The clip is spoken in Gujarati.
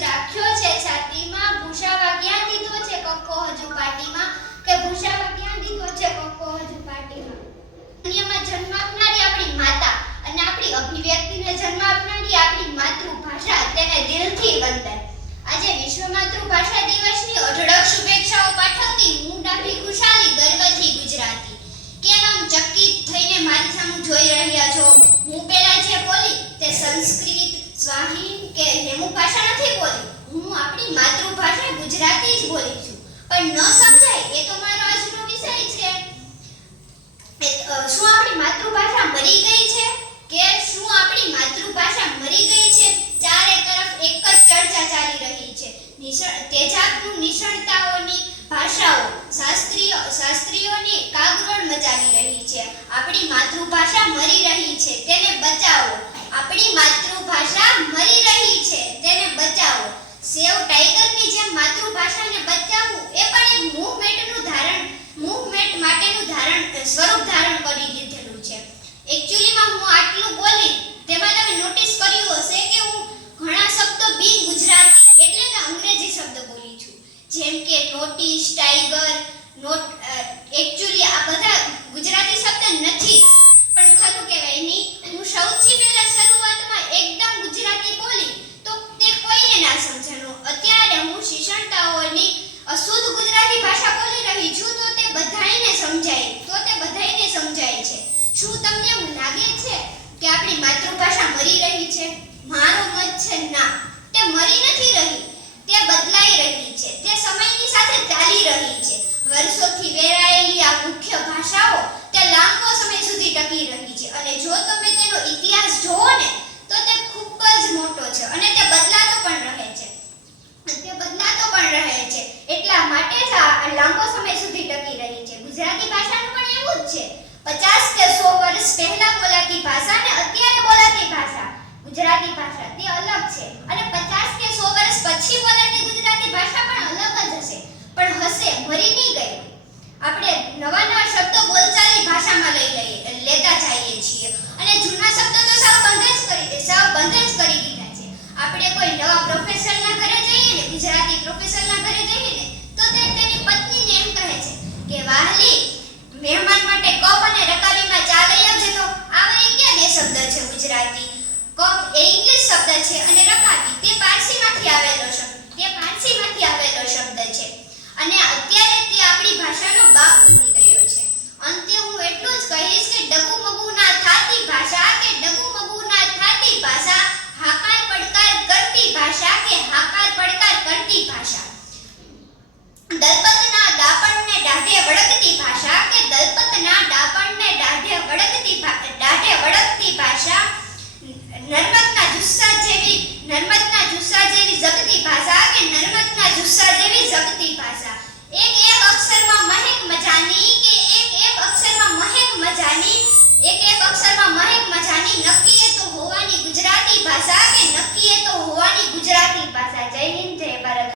રાખ્યો છે છાતીમાં ભૂષાવા ક્યાં દીધો છે કક્કો હજુ પાટીમાં? કે ભૂષાવા ક્યાં દીધો છે કક્કો હજુ પાટીમાં? દુનિયામાં જન્મ આપનારી આપણી માતા અને આપણી અભિવ્યક્તિને જન્મ આપનારી આપણી માતૃભાષા તેને દિલથી વંદન. આજે વિશ્વ માતૃભાષા દિવસની અઢળક શુભેચ્છાઓ પાઠવતી હું ડાભી ખુશાલી ગર્વથી ગુજરાતી. કેમ આમ ચકિત થઈને મારી સામે જોઈ રહ્યા છો? હું પેલા જે બોલી તે સંસ્કૃત સ્વાહિન કે હું માતૃભાષા ગુજરાતી જ બોલી છું. પણ ન સમજાય એ તો મારો આજનો વિષય છે. શું આપણી માતૃભાષા મરી ગઈ છે? કે શું આપણી માતૃભાષા મરી ગઈ છે? ચારે તરફ એક જ ચર્ચા ચાલી રહી છે. નિષ્ણ તેજાબનું નિષ્ણતાઓની ભાષાઓ શાસ્ત્રીય, શાસ્ત્રીઓની કાગરોળ મચાવી રહી છે. આપણી માતૃભાષા મરી રહી છે. તેને બચાવો. આપણી માતૃભાષા મરી સેવ ટાઈગરની જેમ માતૃભાષાને બચાવવું એ પણ એક મૂવમેન્ટનું ધારણ મૂવમેન્ટ માટેનું ધારણ સ્વરૂપ ધારણ કરી લીધેલું છે. એકચ્યુઅલીમાં હું આટલું બોલી, તેમાં તમે નોટિસ કર્યું હશે કે હું ઘણા શબ્દો બિન ગુજરાતી એટલે કે અંગ્રેજી શબ્દ બોલી છું. જેમ કે નોટિસ ટાઈગર નોટ એકચ્યુઅલી આ બધા ગુજરાતી શબ્દ નથી પણ ખરું કહેવાય નહીં હું સૌથી પહેલા શરૂઆતમાં એકદમ ગુજરાતી બોલી તો તે કોઈને ના સમજાણું શિક્ષણતાઓની અશુદ્ધ ગુજરાતી ભાષા બોલી રહી છું, તો તે બધાયને સમજાય. તો તે બધાયને સમજાય છે. શું તમને એવું લાગે છે કે આપણી માતૃભાષા મરી રહી છે? મારો મત છે ના. તે મરી નથી રહી. તે બદલાઈ રહી છે. તે સમયની સાથે ચાલી રહી છે. વર્ષોથી વેરાયેલી આ મુખ્ય ભાષાઓ તે લાંબો સમય સુધી ટકી રહી છે. અને જો તમે તેનો ઇતિહાસ જોવો ને તો તે ખૂબ જ મોટો છે અને તે બદલાતો પણ રહે છે તે બદલાતો પણ રહે છે એટલા માટે જ આ લાંબો સમય સુધી ટકી રહી છે ગુજરાતી ભાષાનું પણ એવું જ છે પચાસ કે સો વર્ષ પહેલા બોલાતી ભાષા ને અત્યારે બોલાતી ભાષા, ગુજરાતી ભાષા, તે અલગ છે. અને પચાસ કે સો વર્ષ પછી બોલાતી ગુજરાતી ભાષા પણ અલગ જ હશે. પણ હશે મરી નહીં ગઈ આપણે નવા નવા શબ્દો બોલચાલી ભાષામાં લઈ લઈએ લેતા જઈએ છીએ. અને જૂના શબ્દો તો સાવ બંધ જ કરી સાવ બંધ જ કરી દીધા છે. આપણે કોઈ નવા પ્રોફેસરના ઘરે જઈએ ને ગુજરાતી પ્રોફેસરના ઘરે જઈએ ને તો તે તેની પત્નીને એમ કહે છે કે વાહલી મહેમાન માટે કપ અને રકાબીમાં ચા લઈ આવજે તો આવા એ ક્યાં બે શબ્દ છે ગુજરાતી કપ એ ઇંગ્લિશ શબ્દ છે અને રકાબી તે પારસીમાંથી આવેલો શબ્દ તે પારસીમાંથી આવેલો શબ્દ છે. અને અત્યારે તે આપણી ભાષાનો બાપ નર્મદના જુસ્સા જેવી, નર્મદના જુસ્સા જેવી જગતી ભાષા કે નર્મદના જુસ્સા જેવી જગતી ભાષા. એક એક અક્ષરમાં મહેક મજાની